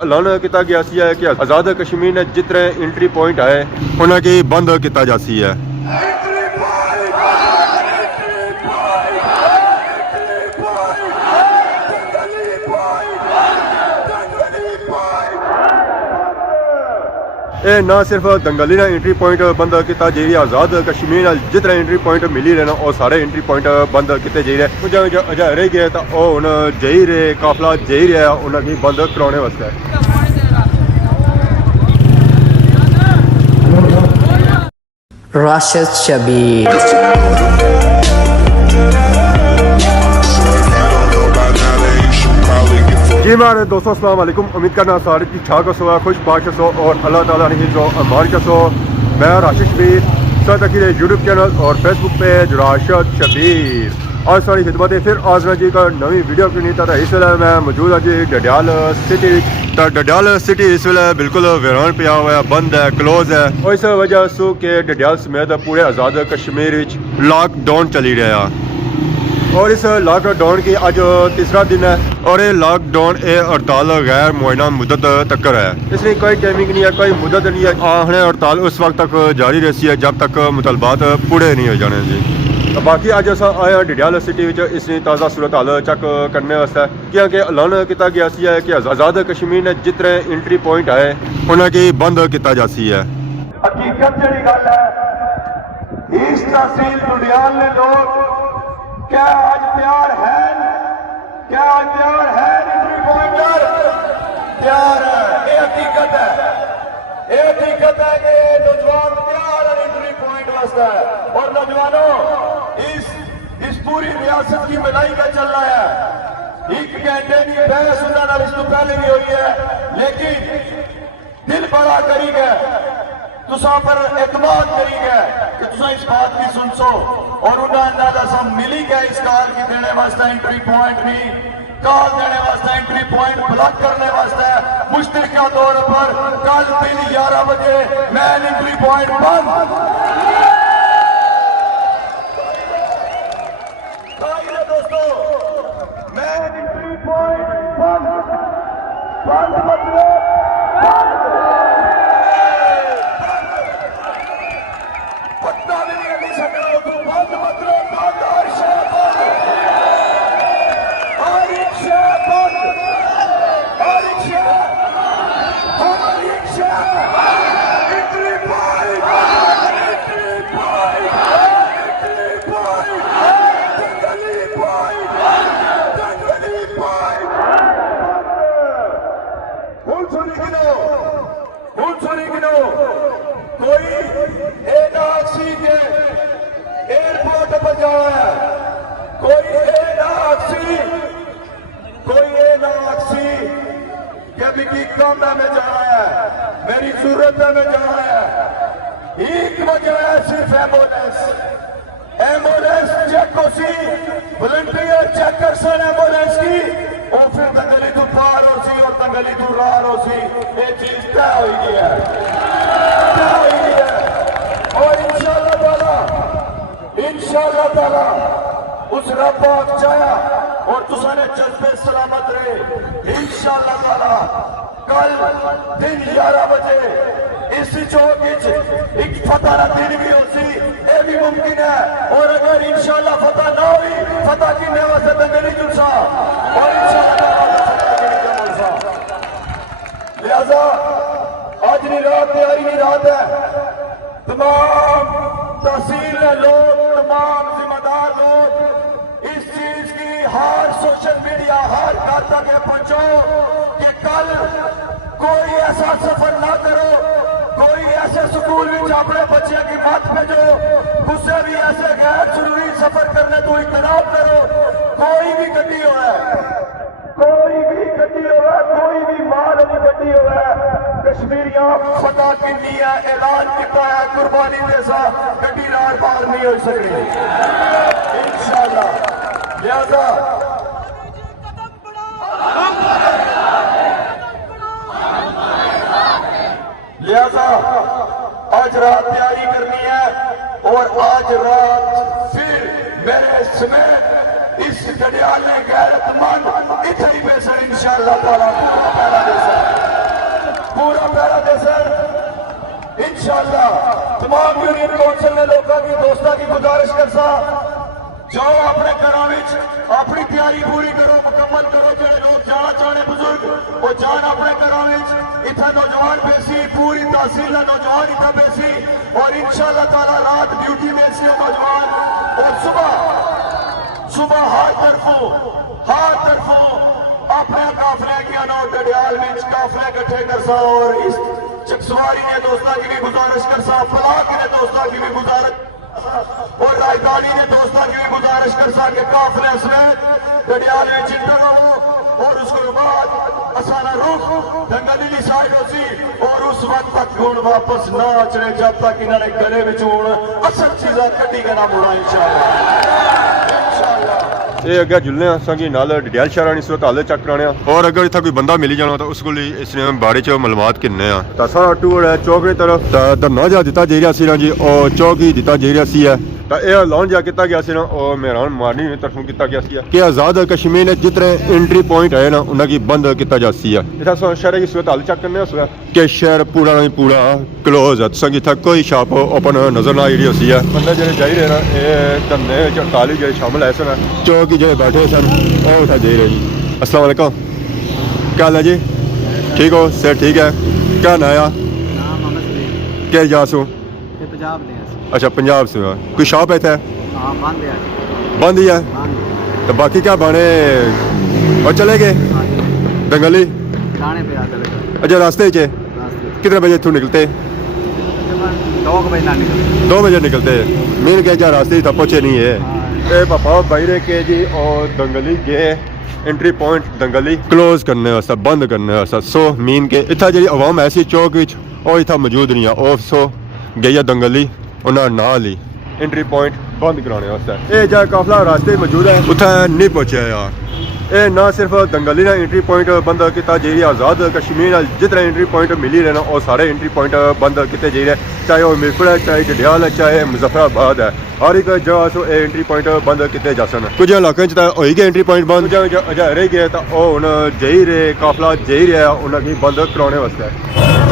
ऐलान किया गया है कि आज़ाद कश्मीर ने जितने एंट्री पॉइंट है उन्हें बंद किया जा है। ये ना सिर्फ दंगली ने एंट्री पॉइंट बंद किया जी आज़ाद कश्मीर जितने एंट्री पॉइंट मिली रहे वो सारे एंट्री पॉइंट बंद किए जा रहे अजा रह गए तो हूँ जई रहे काफिला जई रहा उन्होंने बंद कराने वास्ते। Rashid Shabir। जी मेरे दोस्तों अस्सलाम वालेकुम, उम्मीद करना सारे ठीक ठाक हो, खुश बाश हो और अल्लाह ताला ने जो अमान हो। मैं राशिद शबीर सर तक यूट्यूब चैनल और फेसबुक पेज राशिद शबीर आज सारी खिदमत है फिर आज जी का नवी वीडियो की नहीं था। इस वे मैं मौजूद हाँ जी डडियाल सिटी। तो डडियाल सिटी इस वे बिल्कुल वीरान पिया हुआ है, बंद है, क्लोज है और इस वजह से कि डडियाल समेत पूरे आज़ाद कश्मीर लॉकडाउन चली रहा और इस लॉकडाउन की अज तीसरा दिन है और ये लॉकडाउन ये हड़ताल गैर मुआयना मुद्दत तक है, इसलिए कोई टाइमिंग नहीं है, कोई मुद्दत नहीं है। आहने हड़ताल उस वक्त तक जारी रहती है जब तक मुतालबात पूरे नहीं हो जाने जी। तो बाकी अज अस आए डडियाल सिटी इसकी ताज़ा सूरत हाल चेक करने वास्ते क्योंकि ऐलान किया गया है कि आज़ाद कश्मीर ने जितने एंट्री पॉइंट है उन्हें बंद किया जा है। हकीकत जी गल है इस तहसील डडियाल ने लोग क्या आज प्यार है, क्या आज प्यार है एंट्री पॉइंटर प्यार है, ये हकीकत है, ये हकीकत है कि नौजवान प्यार है एंट्री पॉइंट वास्ते। और नौजवानों इस पूरी रियासत की मिलाई का चल रहा है, एक घंटे की बहस उन्होंने इस पहले भी हुई है, लेकिन दिल बड़ा करी गए तुसा पर एतमाद करी गए कि तुसा इस बात की सुन सो और उन्होंने सब मिली गए इस काल की देने वास्ते एंट्री पॉइंट भी काल देने वास्ते एंट्री पॉइंट ब्लॉक करने वास्ते मुश्तरका तौर पर कल दिन 11 बजे मैन एंट्री पॉइंट बंद दोस्तों, मैन एंट्री पॉइंट बंद बंद मतलब कोई एयरपोर्ट पर जाना है, कोई कि काम में जाना है, मेरी सूरत में जाना है, एक वजह है सिर्फ एम्बुलेंस चेक हो सी वॉलंटियर चेक कर सन एम्बुलेंस की और फिर दंगली तू पार हो सी और दंगली तू रार हो सी, ये चीज तय हो गई है, तय हो गई है। और इंशाअल्लाह ताला उस रब पाक चाया और तुसाने जज्बे सलामत रहे इंशाअल्लाह ताला कल दिन 11 बजे इस चौक एक फतह का दिन भी हो सी, ये भी मुमकिन है। और अगर इंशाअल्लाह फतह ना हुई फतह की नेवा से दंगली जुलसा और लिहाजा आज नहीं रात तैयारी नहीं रात है, तमाम तहसील लोग तमाम जिम्मेदार लोग इस चीज की हर सोशल मीडिया हर घर तक पहुंचो कि कल कोई ऐसा सफर ना करो, कोई ऐसे स्कूल में अपने बच्चे की मत भेजो, गुस्से भी ऐसे गैर जरूरी सफर करने तो इख्तलाफ करो। कोई भी गड्डी हो कोई भी माल वाली गड्डी हो कश्मीरियां फतह की ऐलान किया है, कुर्बानी जैसा गड्डी नाल पार नहीं हो सकती इंशाअल्लाह। लिहाजा आज रात तैयारी करनी है और आज रात फिर मेरे समेत इस डडियाल ने गैरतमंद इथे ही बेसर इंशाअल्लाह ताला पहला देसा इंशाअल्लाह तमाम यूनियन कौंसिल ने लोगों की दोस्तों की गुजारिश कर सा जाओ अपने घरों में अपनी तैयारी पूरी करो मुकम्मल करो जो लोग जाना चाहते बुजुर्ग वो जान अपने घरों में इतना नौजवान बेसी पूरी तहसील का नौजवान इतना बेसी और इंशाअल्लाह ताला रात ड्यूटी में से नौजवान और सुबह हर तरफों अपने काफले की अनो डडियाल में काफले इकट्ठे कर सा और इस चकसवारी ने दोस्तों की भी गुजारिश कर सा फलाह के दोस्तों की भी गुजारिश और राजधानी ने दोस्तों की भी गुजारिश कर सा कि काफले समेत डडियाल में चिंता रहो और उसके बाद असाना रुख दंगली साइड होती और उस वक्त तक गुण वापस ना चले जब तक इन्होंने गले में असल चीजा कटी के ना मुड़ा इंशाअल्लाह। ये अगर जुलने संगी नाल डिटेल शहर इस वक्त हाल चेक कराने और अगर इतना कोई बंदा मिली जाना तो उसको इसने बारे च मालूमात किन्ने तो सारा टूर है चौक की तरफ धरना जा दिता जा रहा सी ना जी और चौक ही दिता जा रहा सी है तो यह ऐलान जा किया गया सी ना और मेहरान मारनी तरफों किया गया सी कि आज़ाद कश्मीर ने जितने एंट्री पॉइंट है ना उनकी बंद किया जा सी है इतना शहर इस वक्त हाल चेक करने कि शहर पूरा नहीं पूरा क्लोज है संग इतना कोई शॉप ओपन नजर ना जी सी है बंदे जो जा रहे ना ये धरने 48 जो शामिल है सन चौक जो बैठे सन और उठा जा रहे जी। अस्सलाम वालेकुम क्या हाल है जी ठीक हो सर ठीक है क्या नाया क्या जासू अच्छा पंजाब से कोई शॉप है इतना बंद ही है तो बाकी क्या बने और चले गए दंगली अच्छा रास्ते च कितने बजे इतों निकलते 2 बजे निकलते मेन क्या जा रास्ते तक पहुँचे नहीं है ए पापा बाहर के जी और दंगली गए एंट्री पॉइंट दंगली क्लोज करने वास्ते बंद करने वास्ते सो मीन के इतना जी आवाम ऐसी चौक और इतना मौजूद नहीं है और सो गई है दंगली उन्होंने नाल ही एंट्री पॉइंट बंद कराने वास्ते ये जो काफला रास्ते मौजूद है उत्थे नहीं पहुंचा यार ये ना सिर्फ दंगली ने एंट्री पॉइंट बंद किया जा रहा आज़ाद कश्मीर जितने एंट्री पॉइंट मिली रहे और सारे एंट्री पॉइंट बंद किए जा रहे चाहे वो मिरपुर है चाहे डडियाल है चाहे मुजफ्फराबाद है हर एक जगह से एंट्री पॉइंट बंद किए जा सन कुछ इलाकों हो गए एंट्री पॉइंट बंद अजा रह गए तो हूँ जा ही रहे काफला जा ही रहा उन्हें बंद कराने वास्ते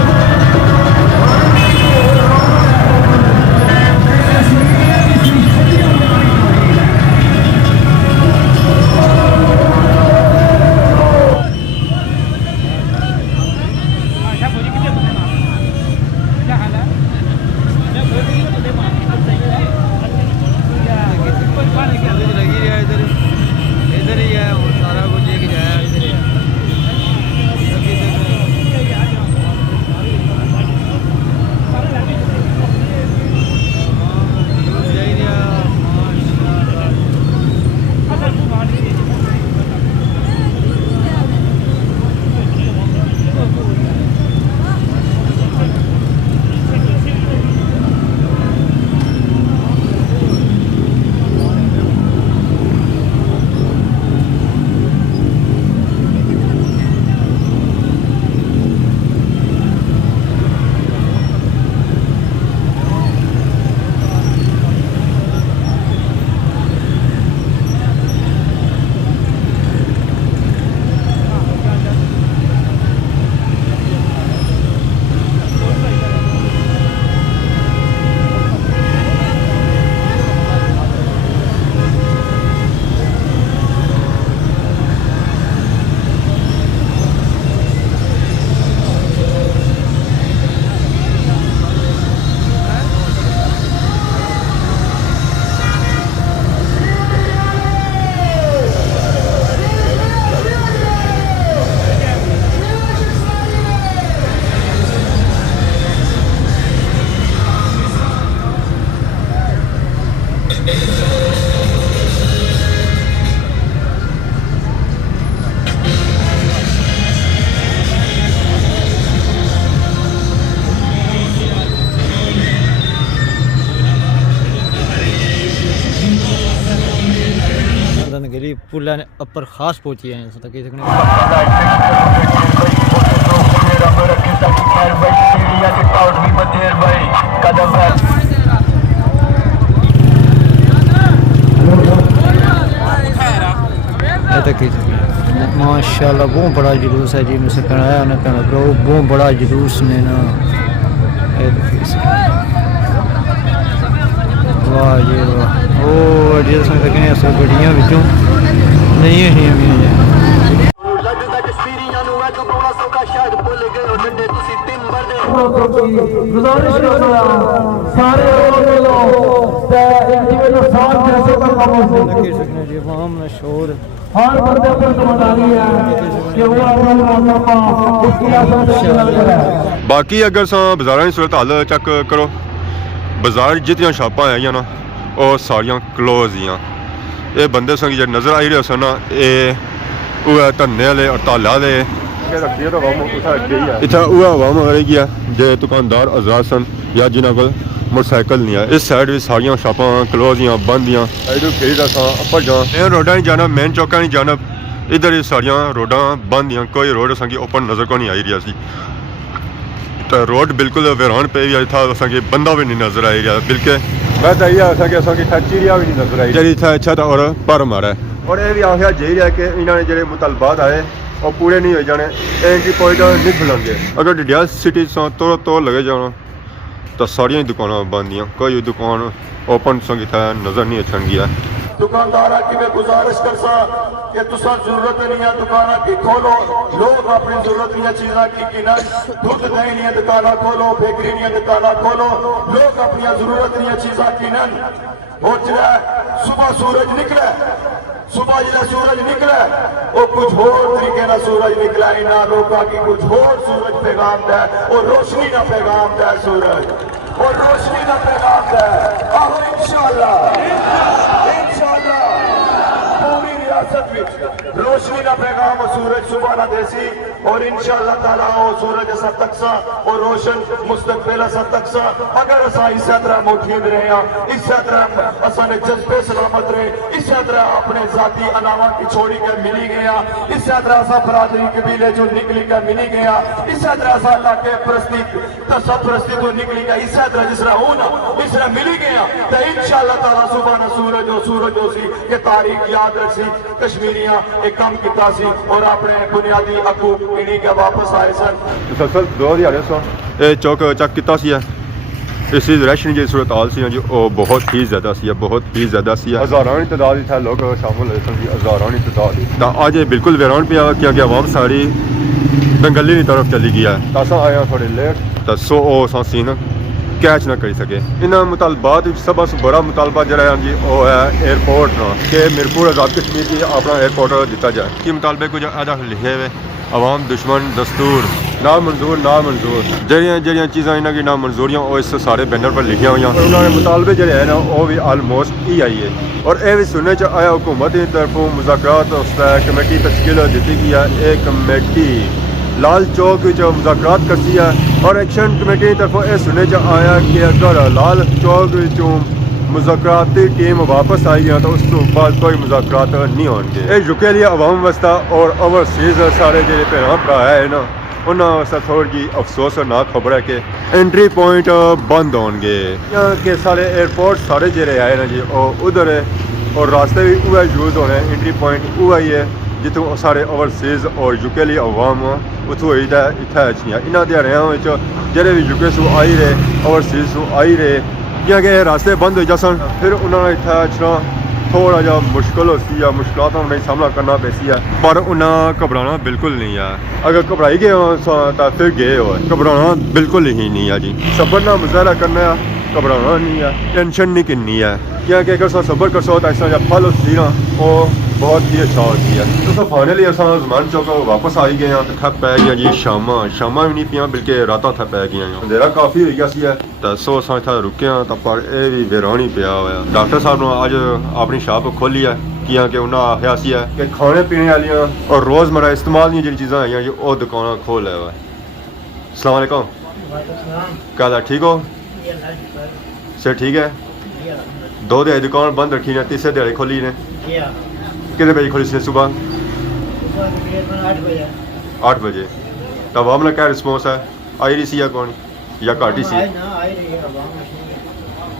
पुल अपर खास पहुंची है तक माशाल्लाह बहुत बड़ा जुलूस है जी मुझसे कहना बहुत बड़ा जुलूस ने ना वाह जी वाह ओ अड्डियां दस सकने अस गड्डियां विचों नहीं ही जी लगदा कश्मीरियां नु है तो बड़ा सौदा शायद भुल गए हो डंडे तुसी टिंबर दे गुजारिश करता सारे लोगों ते इंडिविजुअल साथ जैसे का काम हो लगे सकने जी आवाम में शोर हर बंदे पर जिम्मेदारी है कि वो अपना मुनाफा उसकी आसत करे बाकी अगर सा बाजारां दी सूरत हाल चेक करो बाजार जितनियां शापां है ना वो सारियां क्लोज ही ये बंदे संग जे नज़र आई रहे सन ना ये उहे धन्ने वाले और ताले वाले इत्थै उहे अवाम रहेगी जे दुकानदार आजाद सन या जिन्हां कोल मोटरसाइकिल नहीं है इस साइड भी सारियां शापां क्लोज ही बंद ही इधर फेरी दसा अपर जा मेन रोडा नहीं जाना मेन चौका नहीं जाना इधर ही सारियां रोडां बंद ही कोई रोड असांखे ओपन नज़र को नहीं आई रही सी तो रोड बिल्कुल वीरान पे भी था असांखे बंदा भी नहीं नज़र आई रहा बिल्कुल मैं तो ये असांखे चिड़िया भी नहीं नज़र आई जी इतना अच्छा था और पर मारा और ये भी आखिया जी रहा कि इन्होंने जो मुतालबात आए और पूरे नहीं हो जाने एंट्री पॉइंट नहीं खुलेंगे अगर डिडियाल सिटी से तो लगे जाना तो सारिया दुकाना बंद दियाँ कोई दुकान ओपन संगीत नज़र नहीं अच्छा गया दुकानदार की मैं गुजारिश कर सा कि तुसा जरूरत नहीं है दुकान की खोलो लोग अपनी जरूरत नहीं चीज़ा की किनन दूध दही नहीं दुकाना खोलो बेकरी नहीं दुकाना खोलो लोग अपनी जरूरत नहीं चीज़ा किनन और जो सुबह सूरज निकले सुबह जो सूरज निकले वो कुछ और तरीके ना सूरज निकला इन्होंने लोगों की कुछ और सूरज पैगाम दे और रोशनी का पैगाम दे सूरज और रोशनी का पैगाम दे आहो इंशाअल्लाह पूरी रियासत में रोशनी का पैगाम सूरज सुबह ना देसी और इंशाअल्लाह ताला वो सूरज असा तकसा और रोशन मुस्तकबिल असा तकसा अगर असा इस तरह मुठीद रहे इस तरह असा ने जज्बे सलामत रहे इस तरह अपने जाती अलावा की छोड़ी के मिली गया इस तरह असा बरादरी कबीले जो निकली के मिली गया इस तरह असा अल्लाह के प्रस्ती सब प्रस्ती तो निकली गया इस तरह जिस तरह हो ना इस तरह मिली गया तो इंशाअल्लाह ताला सुबह ना सूरज हो सी के तारीख याद रखी कश्मीरियां एक कम किया सी और अपने बुनियादी हकूक इन्हीं के वापस आए सन मुसलसल 2000 चौक चेक किया इस रैशन की सूरत हाल सी जी वो बहुत ही ज़्यादा सी बहुत ही ज़्यादा सी हज़ारां की तादाद था लोग शामिल हुए सन जी हज़ारां की तादाद तो अज बिल्कुल वीरान पे क्योंकि आवाम सारी दंगली की तरफ चली गई है तो असा आया थोड़े लेट तो सो सीन कैच ना करी सके इन्होंने मुतालबात सब से बड़ा मुतालबा जरा जी वो है एयरपोर्ट ना कि मीरपुर आज़ाद कश्मीर की अपना एयरपोर्ट दिता जाए कि मुतालबे कुछ अदा लिखे हुए अवाम दुश्मन दस्तूर ना मंजूर जड़ियाँ चीज़ा इन्हों की ना मंजूरियाँ वो इस सारे बैनर पर लिखिया हुई उन्होंने मुतालबे जो है ना वो भी आलमोस्ट ही आई है और यह भी सुनने च आया हुकूमत की तरफों मुज़ाकरात कमेटी तश्कील दी गई है एक कमेटी लाल चौक मुज़ाकरात करती है और एक्शन कमेटी की तरफों यह सुनने च आया कि अगर लाल चौक मुज़ाकराती टीम वापस आई है तो उस तो बाद कोई मुज़ाकरात नहीं होंगे ये यूके लिए अवाम वास्ता और ओवरसीज़ सारे जो भैन भरा है ना उन्होंने वास्ते थोड़ी जी अफसोस और ना खबर है कि एंट्री पॉइंट बंद होंगे के सारे एयरपोर्ट सारे जो आए ना जी उधर है और रास्ते भी वह यूज़ होने एंट्री पॉइंट वह ही है जितों सारे ओवरसीज़ और यूके लिए अवाम उतों इतना अच्छी इन्होंने दिहाड़ियों जेह्ड़े भी यूके सू आई रहे ओवरसीज़ सू आई रहे क्योंकि रास्ते बंद हो जासन फिर उन्होंने इतना अच्छा थोड़ा जा मुश्किल होती है मुश्किलों का सामना करना पैसी है पर उन्हें घबराना बिल्कुल नहीं है अगर घबराई गए हो तो फिर गए हो घबराना बिल्कुल ही नहीं है जी सबर ना मुजाहरा करना है घबराना नहीं है टेंशन नहीं करनी है क्योंकि अगर सबर कर सो तो ऐसा जब फल होती ना वो बहुत ही अच्छा होती है तो फाइनली अस जमान चौक वापस आई गए हैं तो थप पै गया जी शामा भी नहीं पियाँ बल्कि रातां थप पै गई अंधेरा काफ़ी हो गया सी तो सो अस इतना रुके हैं तो पर यह भी वीरान ही पिया हुआ डॉक्टर साहब ने अज अपनी शॉप खोली है कि उन्हें आख्या सी है कि खाने पीने वाली और रोज़मर्रा इस्तेमाल दी जी चीज़ां आई जी वो दुकान खोल है हुआ अस्सलाम वालेकुम क्या ठीक हो सर ठीक है 2 दिहाड़ी दुकान बंद रखी ने तीसरे दिहाड़ी खोली ने कितने बजे खोली इसने सुबह 8 बजे तब हमने क्या रिस्पॉन्स है आई रही सी या कौन या घाटी सी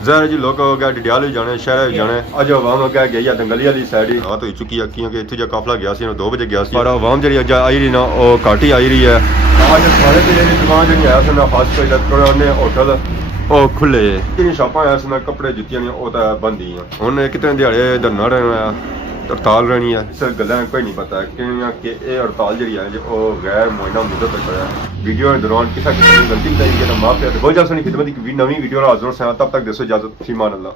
ज़ाहिर जी लोग गए डडियाल भी जाने शहर भी जाने अज आवाम अगे गई है दंगली वाली साइड ही रात हो चुकी है क्योंकि इतने जो काफला गया 2 बजे गया पर आवाम जी अज आई रही ना वो घट ही आई रही है अज खाने पीने की दुकान जी आया सन फास्ट फूड होटल ਉਹ ਖੁੱਲੇ ਜਿਹੜੀਆਂ ਸ਼ਾਪਾਂ ਐ ਸਨ ਕੱਪੜੇ ਜੁੱਤੀਆਂ ਨੇ ਉਹ ਤਾਂ ਬੰਦ ਹੀ ਆ ਹੁਣ ਕਿਤੇ ਦਿਹਾੜੇ ਧਰਨਾ ਰਹਿਣਾ ਆ ਹੜਤਾਲ ਰਹਿਣੀ ਆ ਇਸ ਗੱਲਾਂ ਕੋਈ ਨਹੀਂ ਪਤਾ ਕਿਉਂਕਿ ਕਿ ਇਹ ਹੜਤਾਲ ਜਿਹੜੀ ਹੈ ਉਹ ਗੈਰ ਮੁਆਇਨਾ ਮੁੱਦਤ ਤੱਕ ਹੋਇਆ ਵੀਡੀਓ ਦੇ ਦੌਰਾਨ ਕਿਸੇ ਕਿਸਮ ਦੀ ਗਲਤੀ ਕਰੀ ਗਿਆ ਤਾਂ ਮਾਫੀ ਤੇ ਬਹੁਤ ਜਲਦ ਸਣੀ ਖਿਦਮਤ ਦੀ ਨਵੀਂ ਵੀਡੀਓ ਨਾਲ ਹਾਜ਼ਰ ਹਾਂ ਤਬ ਤੱਕ ਦੱਸੋ ਇਜਾਜ਼ਤ ਫੀਮਾਨ ਅੱਲਾ